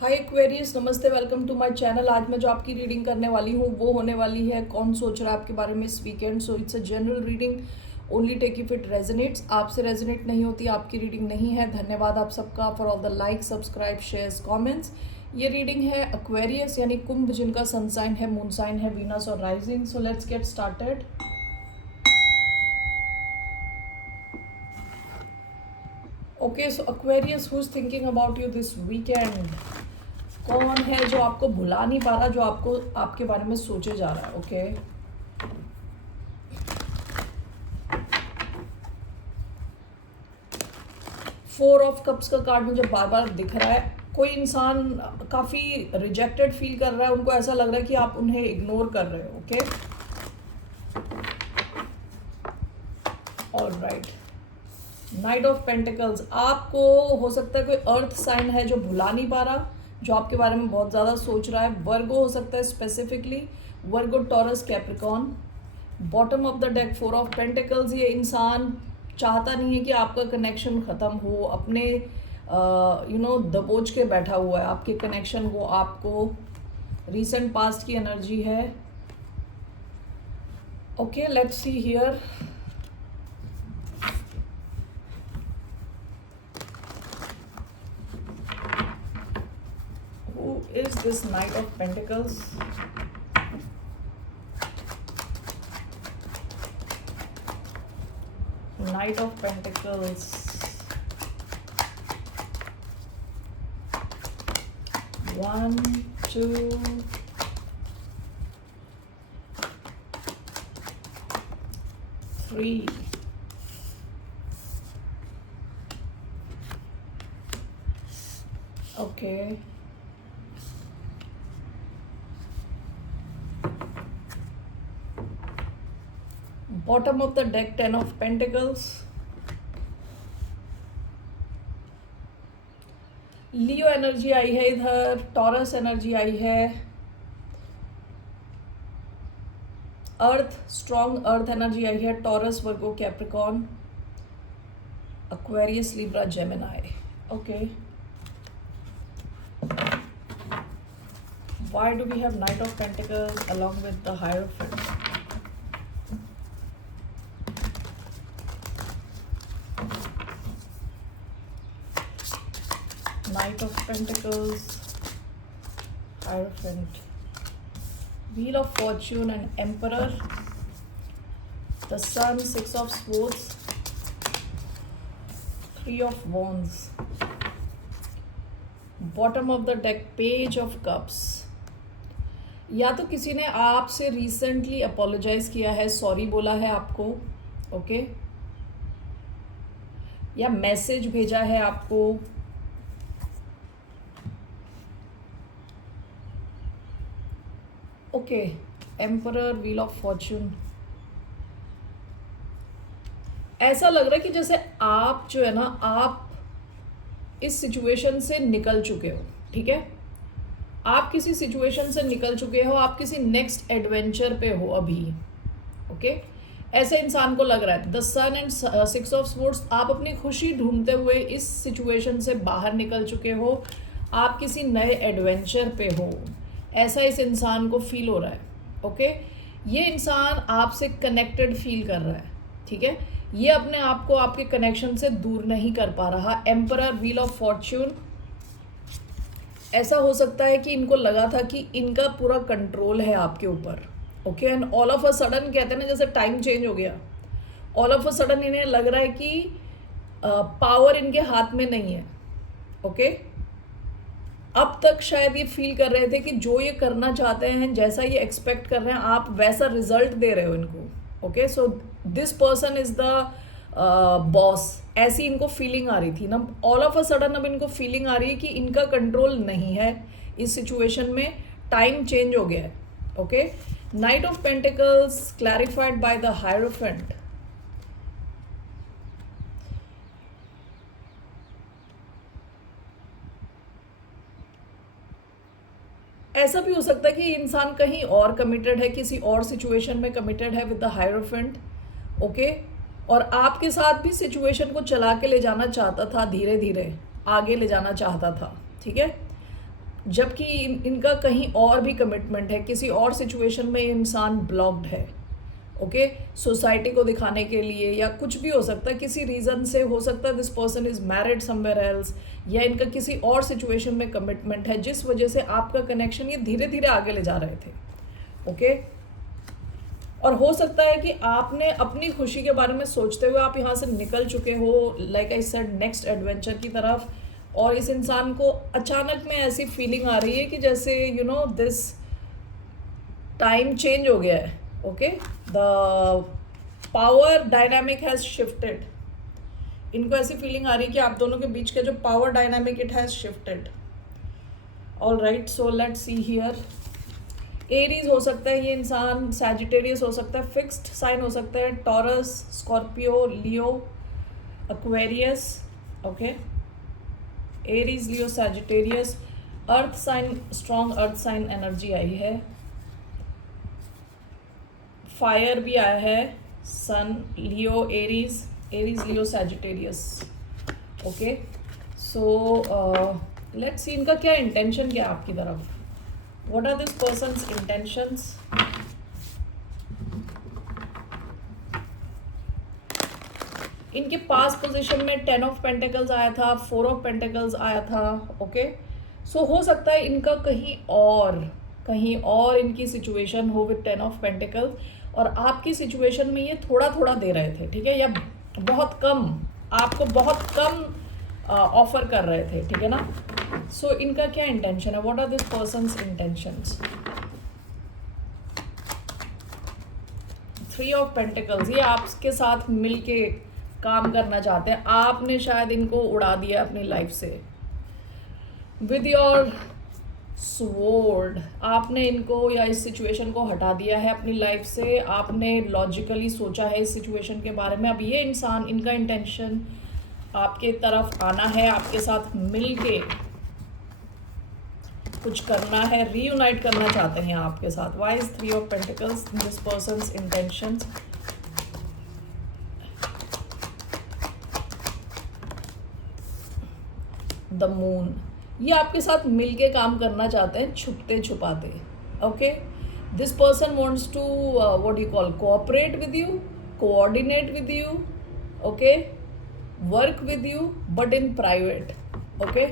हाय Aquarius, नमस्ते, welcome to my channel. आज मैं जो आपकी रीडिंग करने वाली हूँ वो होने वाली है कौन सोच रहा है आपके बारे में इस weekend. So it's a general reading, only take if it resonates. आपसे रेजोनेट नहीं होती आपकी रीडिंग नहीं है। धन्यवाद आप सबका for all the like, subscribe, shares, comments. ये रीडिंग है एक्वेरियस यानी कुंभ, जिनका सन साइन है, मून साइन है वीनस और rising. So let's get started. Okay, so Aquarius, who is thinking about you this weekend? कौन है जो आपको भुला नहीं पा रहा, जो आपको आपके बारे में सोचे जा रहा है? ओके, फोर ऑफ कप्स का कार्ड मुझे बार बार दिख रहा है। कोई इंसान काफ़ी रिजेक्टेड फील कर रहा है, उनको ऐसा लग रहा है कि आप उन्हें इग्नोर कर रहे हो। Okay, all right, night of pentacles. आपको हो सकता है कोई अर्थ साइन है जो भुला नहीं पा रहा, जो आपके बारे में बहुत ज़्यादा सोच रहा है। वर्गो हो सकता है, specifically Virgo, taurus, Capricorn. Bottom of the deck four of pentacles. ये इंसान चाहता नहीं है कि आपका कनेक्शन ख़त्म हो, अपने दबोच के बैठा हुआ है आपके कनेक्शन को। आपको रीसेंट पास्ट की एनर्जी है। Okay, let's see here. Who is this Knight of Pentacles? Knight of Pentacles. One, two, three. Okay. Bottom of the deck, Ten of Pentacles. Leo energy आई है इधर, टॉरस एनर्जी आई है, अर्थ, strong earth energy आई है, taurus, Virgo, Capricorn, Aquarius, Libra, Gemini. Okay, why do we have Knight of Pentacles along with the Hierophant? Knight of Pentacles, Hierophant, Wheel of Fortune and Emperor, the Sun, Six of Swords, Three of Wands, bottom of the deck, Page of Cups। या तो किसी ने आपसे recently apologise किया है, sorry बोला है आपको, ओके, या मैसेज भेजा है आपको। Okay, emperor, wheel of Fortune. ऐसा लग रहा है कि जैसे आप जो है ना, आप इस सिचुएशन से निकल चुके हो। ठीक है, आप किसी सिचुएशन से निकल चुके हो, आप किसी नेक्स्ट एडवेंचर पे हो अभी। ओके, ऐसे इंसान को लग रहा है। The sun and six of swords, आप अपनी खुशी ढूंढते हुए इस सिचुएशन से बाहर निकल चुके हो, आप किसी नए एडवेंचर पे हो, ऐसा इस इंसान को फील हो रहा है। ओके, ये इंसान आपसे कनेक्टेड फील कर रहा है। ठीक है, ये अपने आप को आपके कनेक्शन से दूर नहीं कर पा रहा। Emperor, wheel of Fortune. ऐसा हो सकता है कि इनको लगा था कि इनका पूरा कंट्रोल है आपके ऊपर। Okay, and all of a sudden, कहते हैं ना जैसे टाइम चेंज हो गया, ऑल ऑफ अ सडन इन्हें लग रहा है कि पावर इनके हाथ में नहीं है। ओके, अब तक शायद ये फील कर रहे थे कि जो ये करना चाहते हैं, जैसा ये एक्सपेक्ट कर रहे हैं, आप वैसा रिजल्ट दे रहे हो इनको। Okay, so this person is the boss, ऐसी इनको फीलिंग आ रही थी ना। ऑल ऑफ अ सडन अब इनको फीलिंग आ रही है कि इनका कंट्रोल नहीं है इस सिचुएशन में, टाइम चेंज हो गया है। Okay, night of pentacles clarified by the hierophant. ऐसा भी हो सकता है कि इंसान कहीं और कमिटेड है, किसी और सिचुएशन में कमिटेड है विद द हायरोफेंट। ओके, और आपके साथ भी सिचुएशन को चला के ले जाना चाहता था, धीरे धीरे आगे ले जाना चाहता था। ठीक है, जबकि इनका कहीं और भी कमिटमेंट है, किसी और सिचुएशन में ये इंसान ब्लॉक्ड है। ओके, सोसाइटी को दिखाने के लिए या कुछ भी हो सकता है, किसी रीज़न से हो सकता है this person is married somewhere else, या इनका किसी और सिचुएशन में कमिटमेंट है जिस वजह से आपका कनेक्शन ये धीरे धीरे आगे ले जा रहे थे। ओके, और हो सकता है कि आपने अपनी खुशी के बारे में सोचते हुए आप यहाँ से निकल चुके हो, like I said, next adventure की तरफ, और इस इंसान को अचानक में ऐसी फीलिंग आ रही है कि जैसे you know this time change हो गया है। Okay, the power dynamic has shifted. इनको ऐसी फीलिंग आ रही है कि आप दोनों के बीच का जो power dynamic it has shifted. All right, so let's see here. Aries हो सकता है ये इंसान, सैजिटेरियस हो सकता है, फिक्स्ड साइन हो सकता है, Taurus, Scorpio, Leo, Aquarius. Okay, Aries, Leo, Sagittarius. Earth sign, strong earth sign energy आई है। फायर भी आया है, sun, Leo, Aries, Aries, Leo, Sagittarius. Okay, so let's see इनका क्या इंटेंशन क्या है आपकी तरफ। What are this person's intentions? इनके पास पोजीशन में 10 ऑफ पेंटिकल्स आया था, 4 ऑफ पेंटिकल्स आया था। ओके, सो हो सकता है इनका कहीं और इनकी सिचुएशन हो विद 10 ऑफ पेंटिकल्स, और आपकी सिचुएशन में ये थोड़ा थोड़ा दे रहे थे, ठीक है, या बहुत कम, आपको बहुत कम ऑफर कर रहे थे, ठीक है ना। सो इनका क्या इंटेंशन है, what are this person's intentions. 3 of pentacles, ये आपके साथ मिलके काम करना चाहते हैं। आपने शायद इनको उड़ा दिया अपनी लाइफ से विद योर स्वॉर्ड। आपने इनको या इस सिचुएशन को हटा दिया है अपनी लाइफ से। आपने लॉजिकली सोचा है इस सिचुएशन के बारे में। अब ये इंसान, इनका इंटेंशन आपके तरफ आना है, आपके साथ मिलके कुछ करना है, रीयूनाइट करना चाहते हैं आपके साथ। Why is 3 of pentacles this person's intentions. The moon, ये आपके साथ मिलके काम करना चाहते हैं, छुपते छुपाते। Okay, this person wants to what you call cooperate with you, coordinate with you, okay, work with you, but in private. Okay,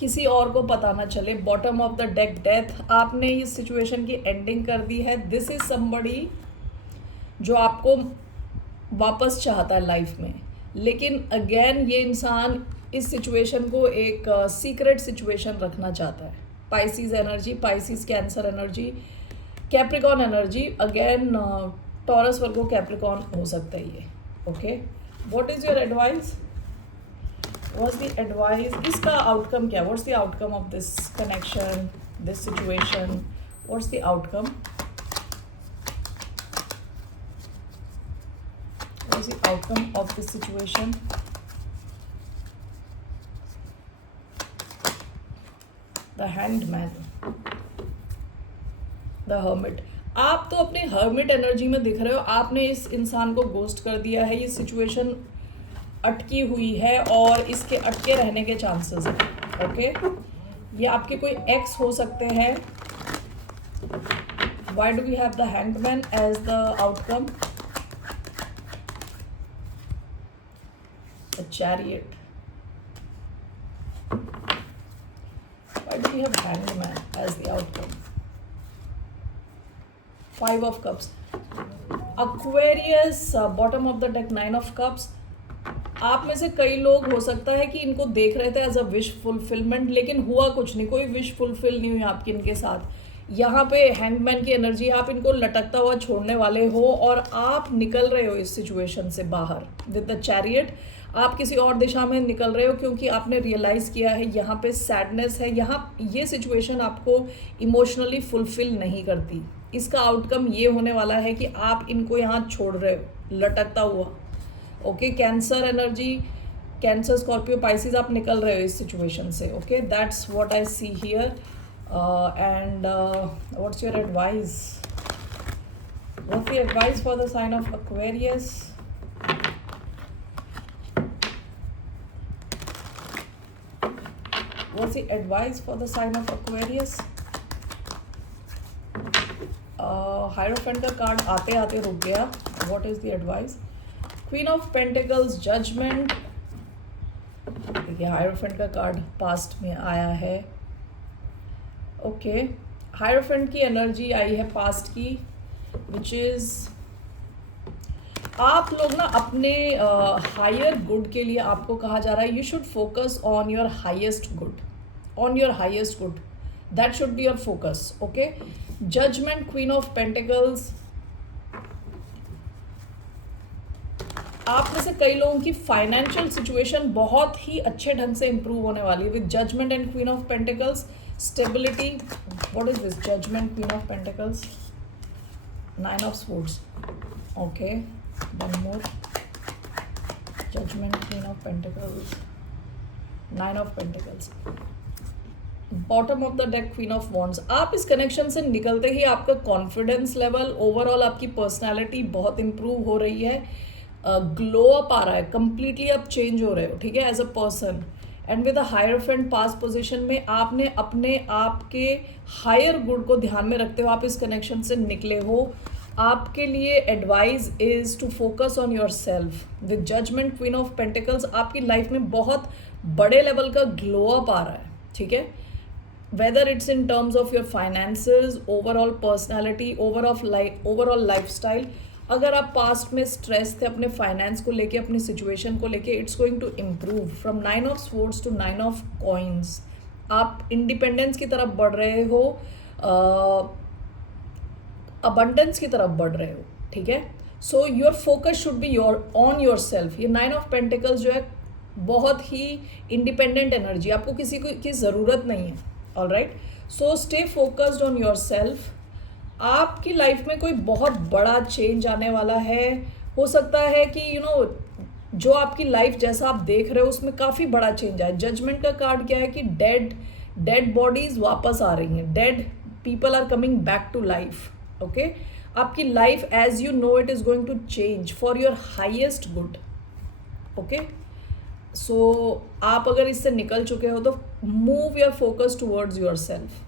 किसी और को पता ना चले। Bottom of the deck, death. आपने इस सिचुएशन की एंडिंग कर दी है। दिस इज समबडी जो आपको वापस चाहता है लाइफ में, लेकिन अगेन ये इंसान इस सिचुएशन को एक सीक्रेट सिचुएशन रखना चाहता है। Pisces energy, Pisces cancer energy, Capricorn energy, again Taurus Virgo Capricorn हो सकता है ये। Okay, what is your advice, what's the advice, इसका आउटकम क्या, what's the outcome of this connection, this situation, what's the outcome, what's the outcome of this situation. The handman, the hermit. आप तो अपने hermit energy में दिख रहे हो। आपने इस इंसान को गोस्ट कर दिया है। ये सिचुएशन अटकी हुई है और इसके अटके रहने के चांसेस हैं। ओके, ये आपके कोई एक्स हो सकते हैं। Why do we have the hangman as the outcome, the chariot. Why do we have Hanged Man as the outcome? 5 of Cups. Aquarius, bottom of the deck, 9 of Cups. आप में से कई लोग हो सकता है कि इनको देख रहे थे एज अ विश फुलफिलमेंट, लेकिन हुआ कुछ नहीं, कोई विश फुलफिल नहीं हुई आपकी इनके साथ। यहाँ पे हैंगमैन की एनर्जी, आप इनको लटकता हुआ छोड़ने वाले हो और आप निकल रहे हो इस सिचुएशन से बाहर विद द चैरियट। आप किसी और दिशा में निकल रहे हो क्योंकि आपने रियलाइज़ किया है यहाँ पे सैडनेस है, यहाँ ये सिचुएशन आपको इमोशनली फुलफिल नहीं करती। इसका आउटकम ये होने वाला है कि आप इनको यहाँ छोड़ रहे हो लटकता हुआ। Okay, cancer energy, cancer, Scorpio, Pisces, आप निकल रहे हो इस सिचुएशन से। Okay, that's what I see here. And what's your advice, what's the advice for the sign of Aquarius. What's the advice for the sign of Aquarius? Hierophant का card आते आते रुक गया. What is the advice? Queen of Pentacles, Judgment. देखिए hierophant का card past में आया है. ओके, हायरोफेंट की एनर्जी आई है पास्ट की, विच इज आप लोग ना अपने हायर गुड के लिए आपको कहा जा रहा है you should focus on your highest good, on your highest good. That should be your focus. Okay, judgement, queen of pentacles. आप में से कई लोगों की फाइनेंशियल सिचुएशन बहुत ही अच्छे ढंग से इंप्रूव होने वाली है with judgement and queen of pentacles. Stability. What is this? Judgement, queen of pentacles, 9 of swords. Okay, one more. Judgement, queen of pentacles, 9 of pentacles. Bottom of the deck, queen of wands. आप इस connection से निकलते ही आपका confidence level, overall आपकी personality बहुत improve हो रही है. ग्लो अप आ रहा है, कंप्लीटली आप चेंज हो रहे हो, ठीक है, as a person. And with a Hierophant past position में आपने अपने आप के हायर गुड को ध्यान में रखते हो आप इस कनेक्शन से निकले हो. आपके लिए advice is to focus on yourself. With judgement, queen of pentacles, आपकी लाइफ में बहुत बड़े लेवल का ग्लो अप आ रहा है, ठीक है. Whether it's in terms of your finances, overall personality, overall life style. अगर आप पास्ट में स्ट्रेस थे अपने फाइनेंस को लेके, अपनी सिचुएशन को लेके, it's going to improve. From 9 of swords to 9 of coins. आप इंडिपेंडेंस की तरफ बढ़ रहे हो, अबंडेंस की तरफ बढ़ रहे हो, ठीक है. So your focus should be on your self. ये 9 ऑफ पेंटिकल्स जो है बहुत ही इंडिपेंडेंट एनर्जी, आपको किसी को की ज़रूरत नहीं है. All right, so stay focused on your self. आपकी लाइफ में कोई बहुत बड़ा चेंज आने वाला है. हो सकता है कि जो आपकी लाइफ जैसा आप देख रहे हो उसमें काफ़ी बड़ा चेंज आए. जजमेंट का कार्ड क्या है कि डेड बॉडीज वापस आ रही हैं, dead people are coming back to life. Okay, आपकी life as you know it is going to change for your highest good. Okay, so आप अगर इससे निकल चुके हो तो move your focus towards your self.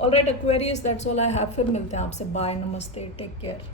All right Aquarius, that's all I have. फिर मिलते हैं आपसे. बाय, नमस्ते, टेक केयर.